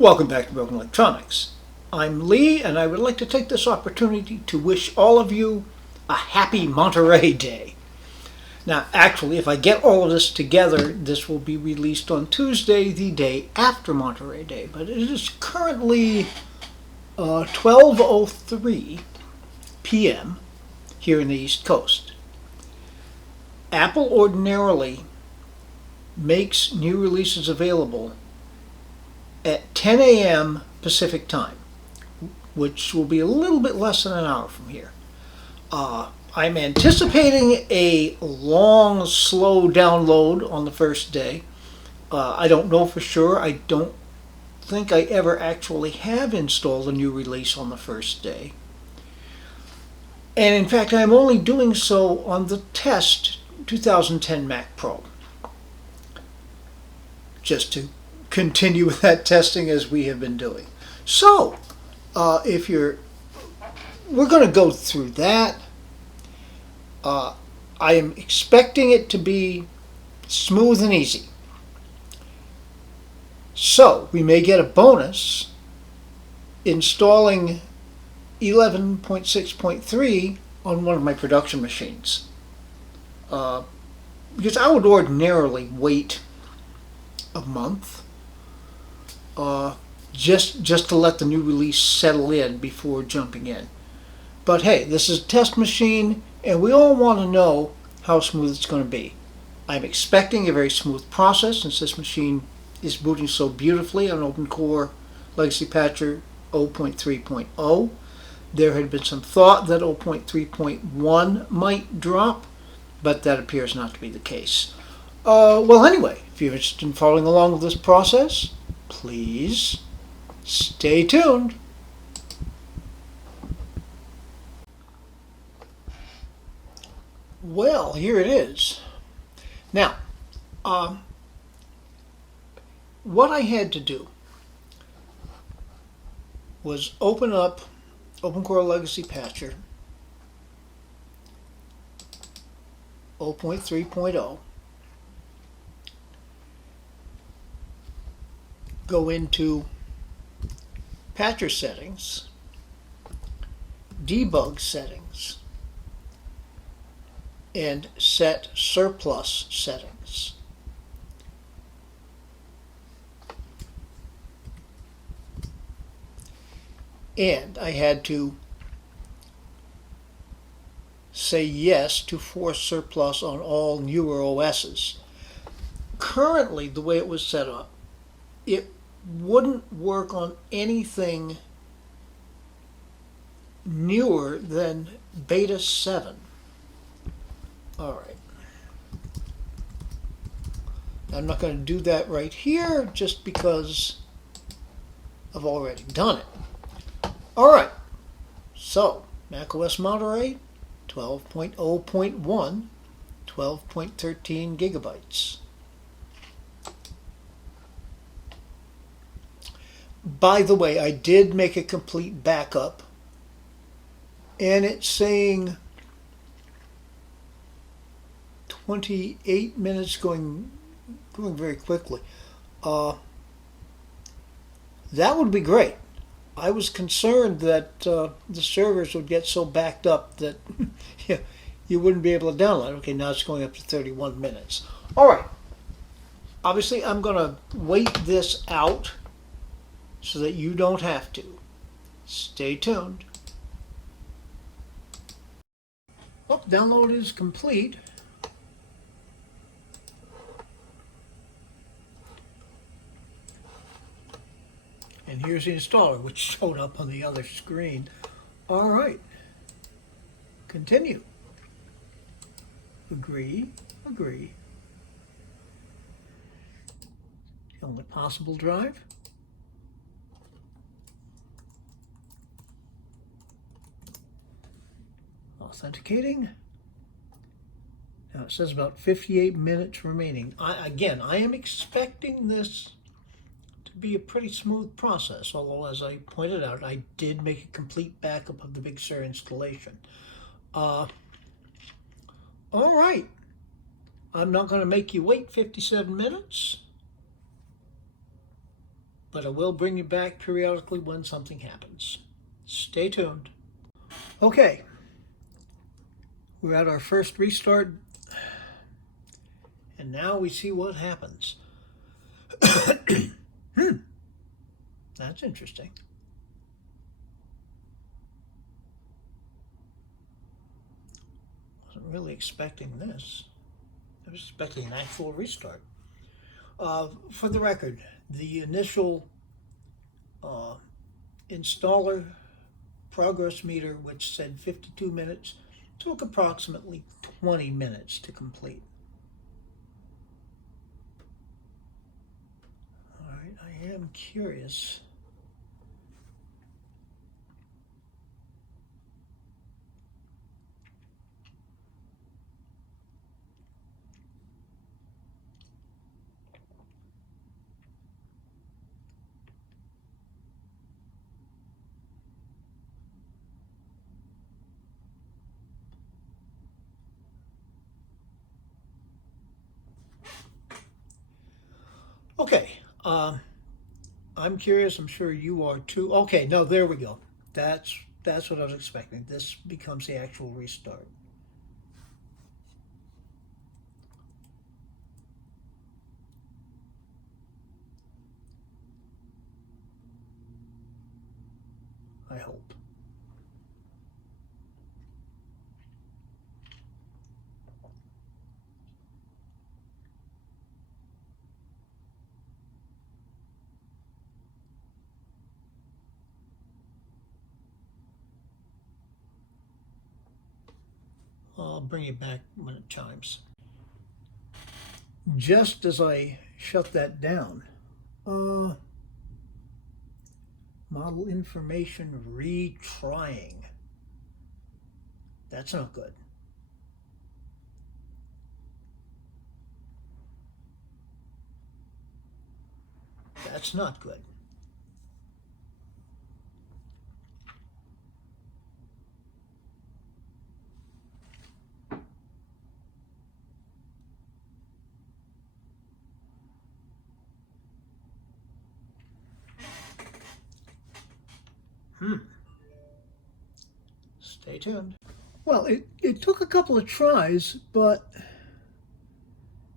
Welcome back to Broken Electronics. I'm Lee, and I would like to take this opportunity to wish all of you a happy Monterey Day. Now, actually, if I get all of this together, this will be released on Tuesday, the day after Monterey Day. But it is currently 12:03 p.m. here in the East Coast. Apple ordinarily makes new releases available at 10 a.m. Pacific time, which will be a little bit less than an hour from here. I'm anticipating a long, slow download on the first day. I don't know for sure. I don't think I ever actually have installed a new release on the first day. And in fact, I'm only doing so on the test 2010 Mac Pro, just to continue with that testing as we have been doing. So, we're going to go through that. I am expecting it to be smooth and easy. So, we may get a bonus installing 11.6.3 on one of my production machines. Because I would ordinarily wait a month just to let the new release settle in before jumping in. But hey, this is a test machine, and we all want to know how smooth it's going to be. I'm expecting a very smooth process since this machine is booting so beautifully on Opencore Legacy Patcher 0.3.0. There had been some thought that 0.3.1 might drop, but that appears not to be the case. Well, anyway, if you're interested in following along with this process, please stay tuned. Well, here it is. Now, what I had to do was open up Opencore Legacy Patcher 0.3.0, go into Patcher Settings, Debug Settings, and set Surplus Settings. And I had to say yes to force surplus on all newer OSs. Currently, the way it was set up, it wouldn't work on anything newer than Beta 7. All right. I'm not going to do that right here just because I've already done it. All right. So, Mac OS Monterey 12.0.1, 12.13 gigabytes. By the way, I did make a complete backup, and it's saying 28 minutes going very quickly. That would be great. I was concerned that the servers would get so backed up that you wouldn't be able to download. Okay, now it's going up to 31 minutes. All right. Obviously, I'm going to wait this out so that you don't have to. Stay tuned. Well, download is complete. And here's the installer, which showed up on the other screen. All right. Continue. Agree. Agree. The only possible drive. Authenticating. Now it says about 58 minutes remaining. I am expecting this to be a pretty smooth process, although as I pointed out, I did make a complete backup of the Big Sur installation. All right. I'm not going to make you wait 57 minutes. but I will bring you back periodically when something happens. Stay tuned. Okay, we're at our first restart, and now we see what happens. That's interesting. Wasn't really expecting this. I was expecting an actual restart. For the record, the initial installer progress meter, which said 52 minutes, took approximately 20 minutes to complete. All right, I am curious. Okay, I'm curious. I'm sure you are too. Okay, no, there we go. That's what I was expecting. This becomes the actual restart. I hope. I'll bring it back when it chimes. Just as I shut that down, model information retrying. That's not good. That's not good. Stay tuned. Well, it took a couple of tries, but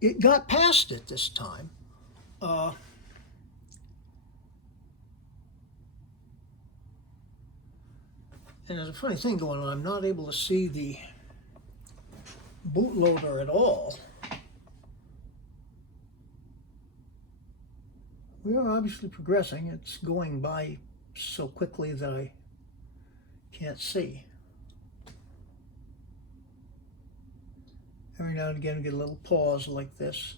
it got past it this time. And there's a funny thing going on. I'm not able to see the bootloader at all. We are obviously progressing. It's going by so quickly that I can't see. Every now and again, we get a little pause like this.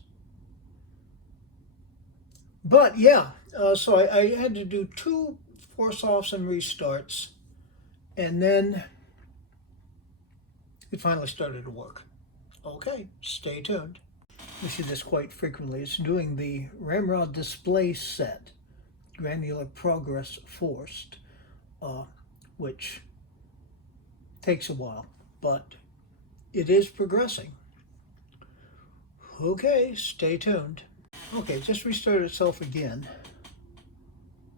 But yeah, so I had to do 2 force-offs and restarts, and then it finally started to work. Okay, stay tuned. We see this quite frequently. It's doing the Ramrod display set, granular progress forced, which takes a while, but it is progressing. Okay, stay tuned. Okay, just restarted itself again.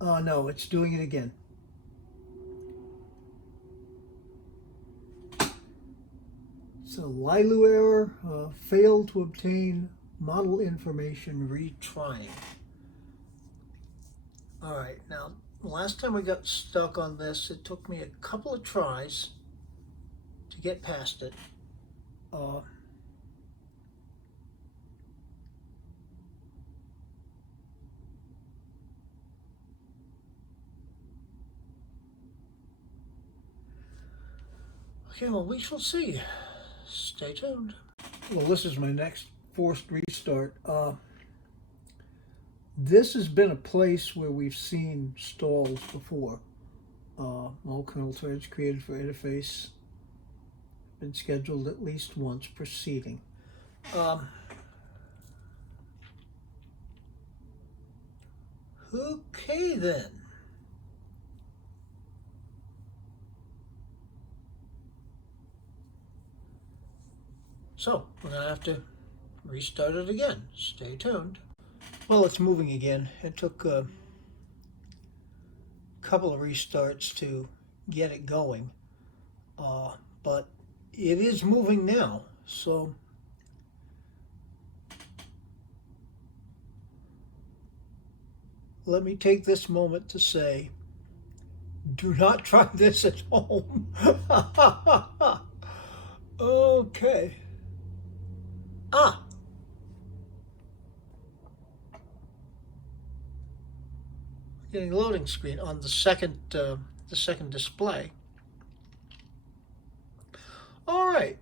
No, it's doing it again. So LILU error, failed to obtain model information retrying. All right, now last time we got stuck on this, it took me a couple of tries to get past it. Okay, well, we shall see. Stay tuned. Well, this is my next forced restart. This has been a place where we've seen stalls before. All kernel threads created for interface been scheduled at least once preceding. Okay then. So we're gonna have to restart it again. Stay tuned. Well, it's moving again. It took couple of restarts to get it going, but it is moving now, so let me take this moment to say, do not try this at home. Okay. Getting loading screen on the second display. All right,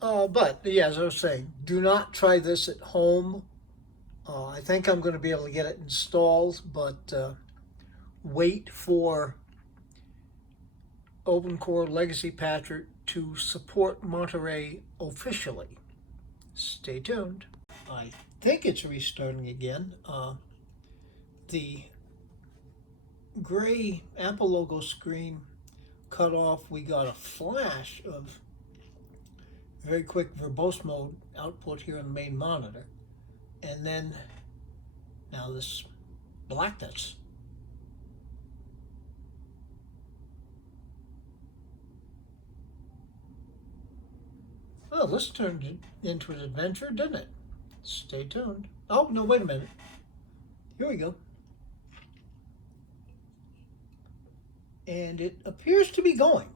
but yeah, as I was saying, do not try this at home. I think I'm going to be able to get it installed, but wait for Opencore Legacy Patcher to support Monterey officially. Stay tuned. I think it's restarting again. The gray Apple logo screen cut off. We got a flash of very quick verbose mode output here on the main monitor, and then now this blackness. Well, this turned into an adventure, didn't it? Stay tuned. Oh, no, wait a minute. Here we go. And it appears to be going.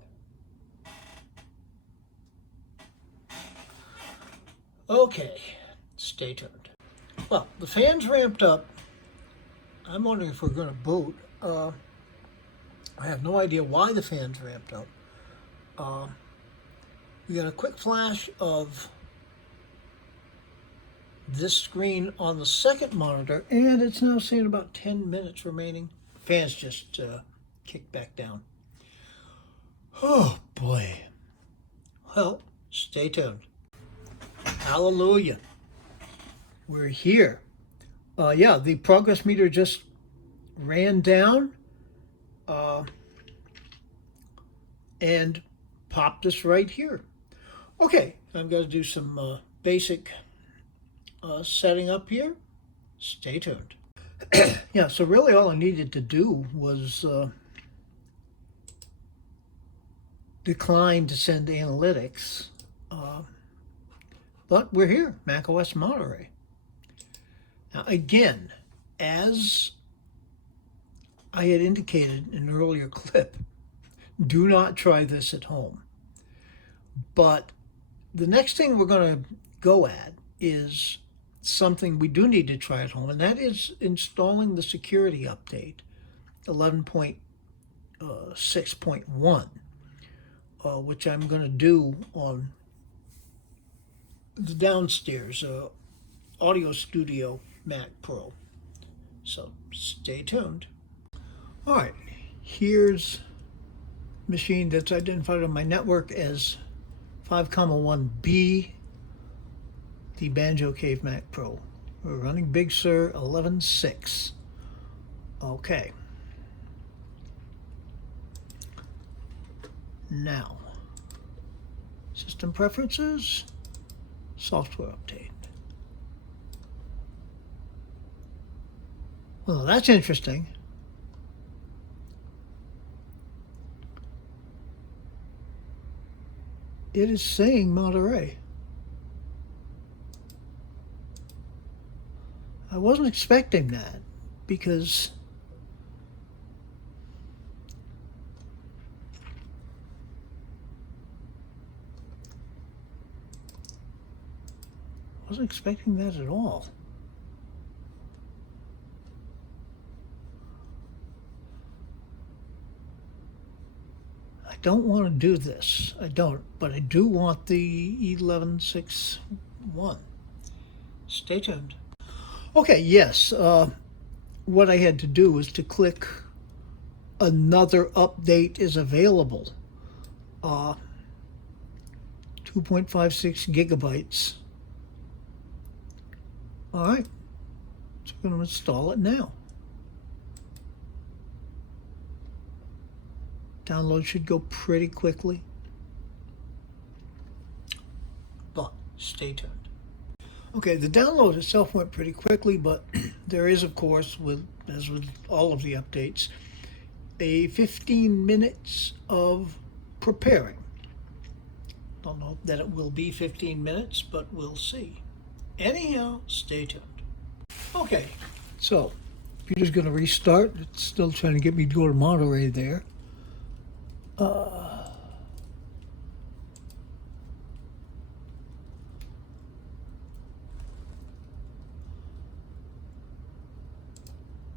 Okay, stay tuned. Well, the fan's ramped up. I'm wondering if we're going to boot. I have no idea why the fan's ramped up. We got a quick flash of this screen on the second monitor, and it's now saying about 10 minutes remaining. Fan's just kicked back down. Oh boy. Well, stay tuned. Hallelujah. We're here. Yeah, the progress meter just ran down and popped us right here. Okay, I'm going to do some basic setting up here. Stay tuned. Yeah, so really all I needed to do was decline to send analytics. But we're here, Mac OS Monterey. Now again, as I had indicated in an earlier clip, do not try this at home. But the next thing we're going to go at is something we do need to try at home, and that is installing the security update 11.6.1, which I'm going to do on the downstairs Audio Studio Mac Pro. So stay tuned. All right, here's a machine that's identified on my network as 5,1B, the Banjo Cave Mac Pro. We're running Big Sur 11.6. Okay. Now, system preferences, software update. Well, that's interesting. It is saying Monterey. I wasn't expecting that because I wasn't expecting that at all. I don't want to do this. I don't, but I do want the 11.6.1. Stay tuned. Okay, yes. What I had to do was to click another update is available. 2.56 gigabytes. All right, so I'm going to install it now. Download should go pretty quickly, but stay tuned. Okay, the download itself went pretty quickly, but there is, of course, as with all of the updates, a 15 minutes of preparing. Don't know that it will be 15 minutes, but we'll see. Anyhow, stay tuned. Okay, so computer's going to restart. It's still trying to get me to go to Monterey there.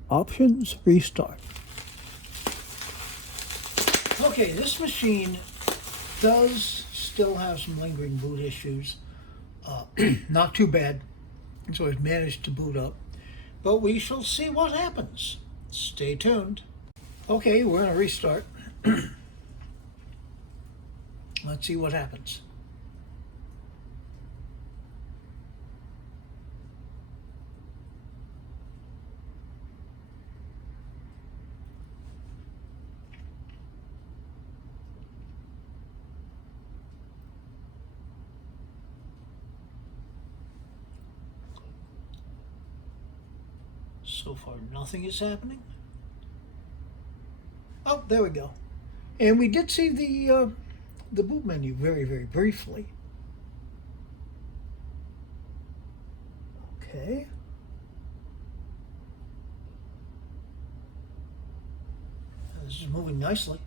Options, restart. Okay, this machine does still have some lingering boot issues. Not too bad, so it's managed to boot up. But we shall see what happens. Stay tuned. Okay, we're going to restart. Let's see what happens. So far, nothing is happening. Oh, there we go. And we did see the boot menu very, very briefly. Okay. This is moving nicely.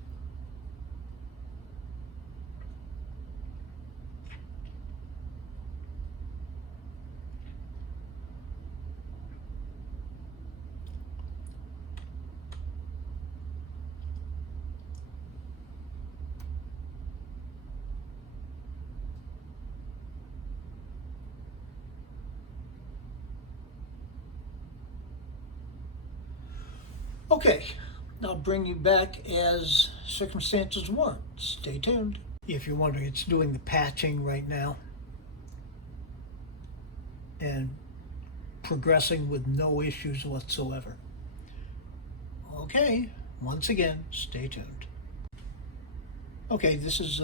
Okay, I'll bring you back as circumstances warrant. Stay tuned. If you're wondering, it's doing the patching right now and progressing with no issues whatsoever. Okay, once again, stay tuned. Okay, this is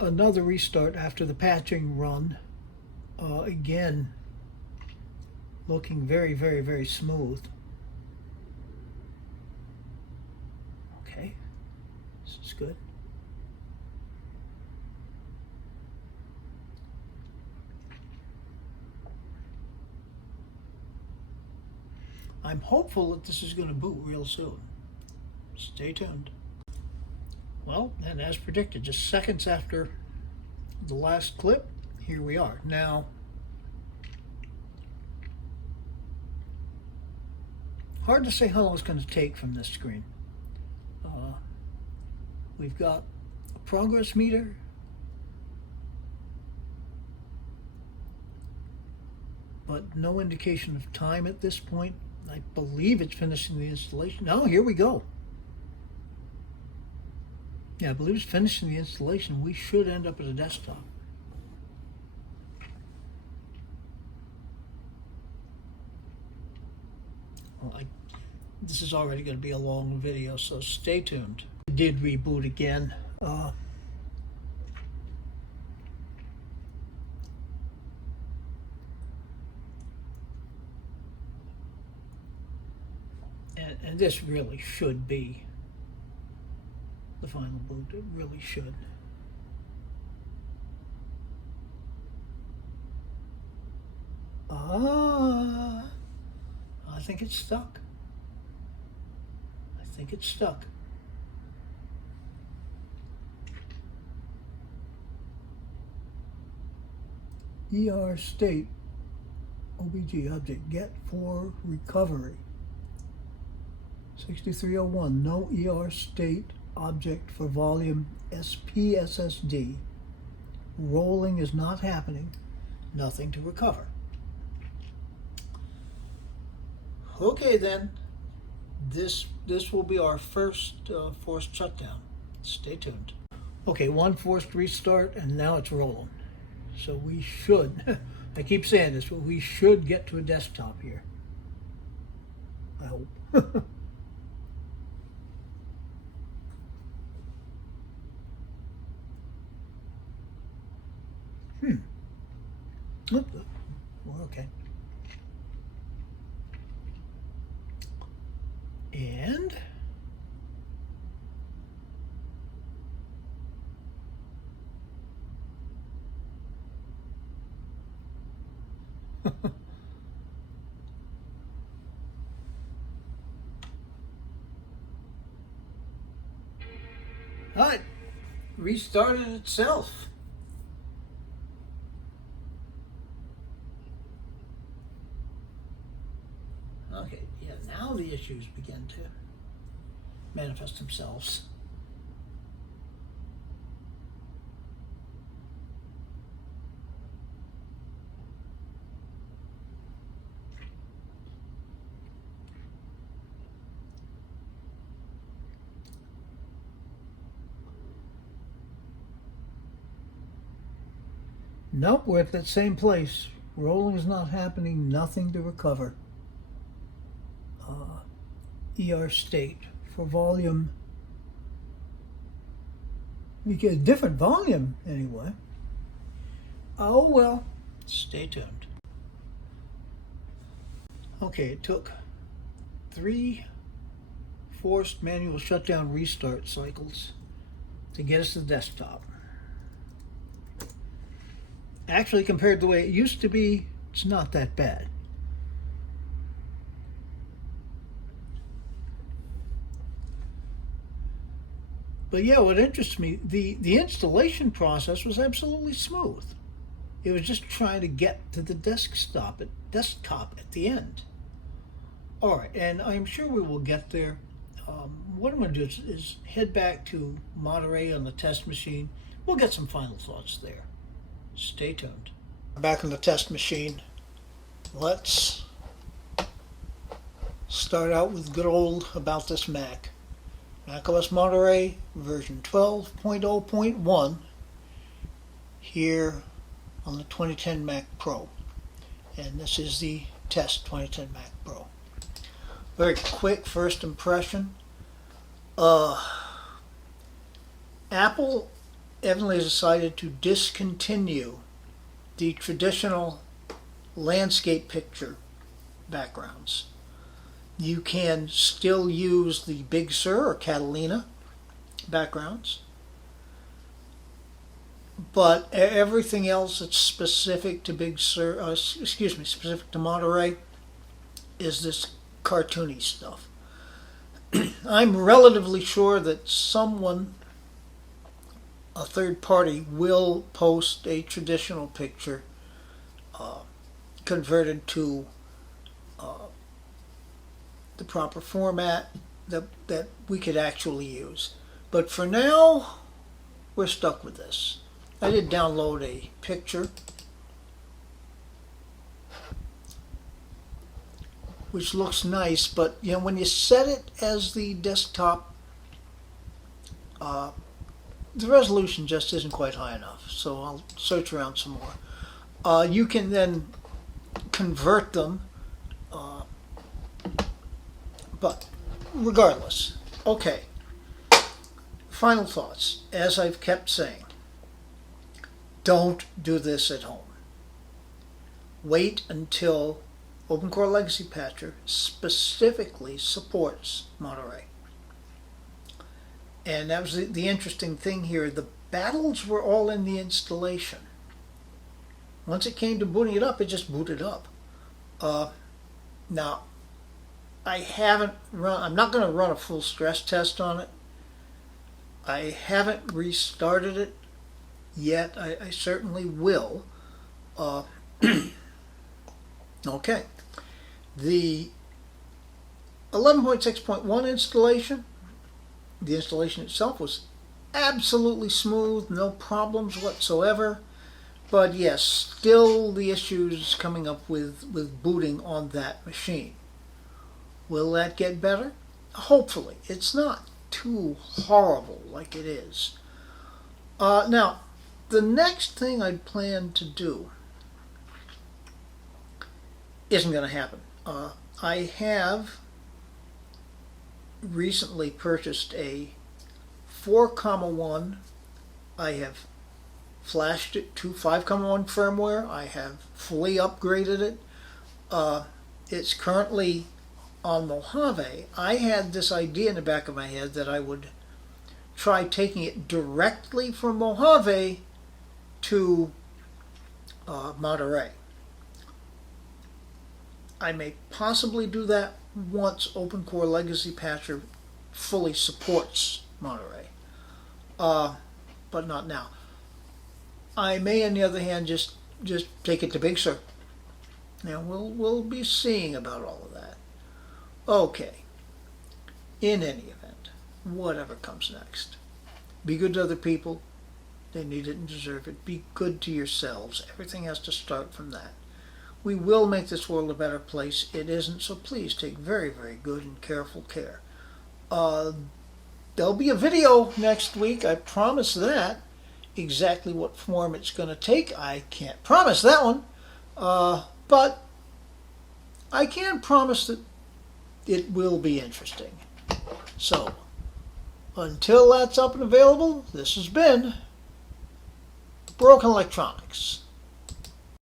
another restart after the patching run. Again, looking very, very, very smooth. Okay, this is good. I'm hopeful that this is going to boot real soon. Stay tuned. Well, and as predicted, just seconds after the last clip, here we are. Now, hard to say how long it's going to take from this screen. We've got a progress meter, but no indication of time at this point. I believe it's finishing the installation. Oh, here we go. Yeah, I believe it's finishing the installation. We should end up at a desktop. Well, this is already going to be a long video, so stay tuned. It did reboot again. And this really should be the final boot. It really should. I think it's stuck. I think it's stuck. ER state OBG object get for recovery. 6301 no ER state object for volume SPSSD. Rolling is not happening. Nothing to recover. Okay then, this will be our first forced shutdown. Stay tuned. Okay, one forced restart and now it's rolling. So we should, I keep saying this, but we should get to a desktop here. I hope. Oh, we're okay. And It restarted itself. Okay, yeah, now the issues begin to manifest themselves. Nope, we're at that same place. Rolling is not happening, nothing to recover. ER state for volume. We get a different volume anyway. Oh well, stay tuned. Okay, it took 3 forced manual shutdown restart cycles to get us to the desktop. Actually, compared to the way it used to be, it's not that bad. But yeah, what interests me, the installation process was absolutely smooth. It was just trying to get to the desktop at the end. All right, and I'm sure we will get there. What I'm going to do is head back to Monterey on the test machine. We'll get some final thoughts there. Stay tuned. Back on the test machine. Let's start out with good old about this Mac. Mac OS Monterey version 12.0.1 here on the 2010 Mac Pro. And this is the test 2010 Mac Pro. Very quick first impression. Apple evidently has decided to discontinue the traditional landscape picture backgrounds. You can still use the Big Sur or Catalina backgrounds, but everything else that's specific to Big Sur, specific to Monterey, is this cartoony stuff. I'm relatively sure that someone, a third party, will post a traditional picture converted to the proper format that we could actually use. But for now, we're stuck with this. I did download a picture which looks nice, but you know, when you set it as the desktop, the resolution just isn't quite high enough. So I'll search around some more. You can then convert them, but regardless. Okay, final thoughts. As I've kept saying, don't do this at home. Wait until Opencore Legacy Patcher specifically supports Monterey. And that was the interesting thing here. The battles were all in the installation. Once it came to booting it up, it just booted up. Now, I'm not going to run a full stress test on it. I haven't restarted it yet. I certainly will. Okay. The 11.6.1 installation, the installation itself was absolutely smooth, no problems whatsoever. But yes, still the issues coming up with booting on that machine. Will that get better? Hopefully. It's not too horrible like it is. Now, the next thing I plan to do isn't going to happen. I have recently purchased a 4.1. I have flashed it to 5.1 firmware. I have fully upgraded it. It's currently on Mojave. I had this idea in the back of my head that I would try taking it directly from Mojave to Monterey. I may possibly do that once Opencore Legacy Patcher fully supports Monterey, but not now. I may, on the other hand, just take it to Big Sur. Now we'll be seeing about all of that. Okay. In any event, whatever comes next, be good to other people. They need it and deserve it. Be good to yourselves. Everything has to start from that. We will make this world a better place. It isn't, so please take very, very good and careful care. There'll be a video next week, I promise that. Exactly what form it's going to take, I can't promise that one. But I can promise that it will be interesting. So, until that's up and available, this has been Broken Electronics.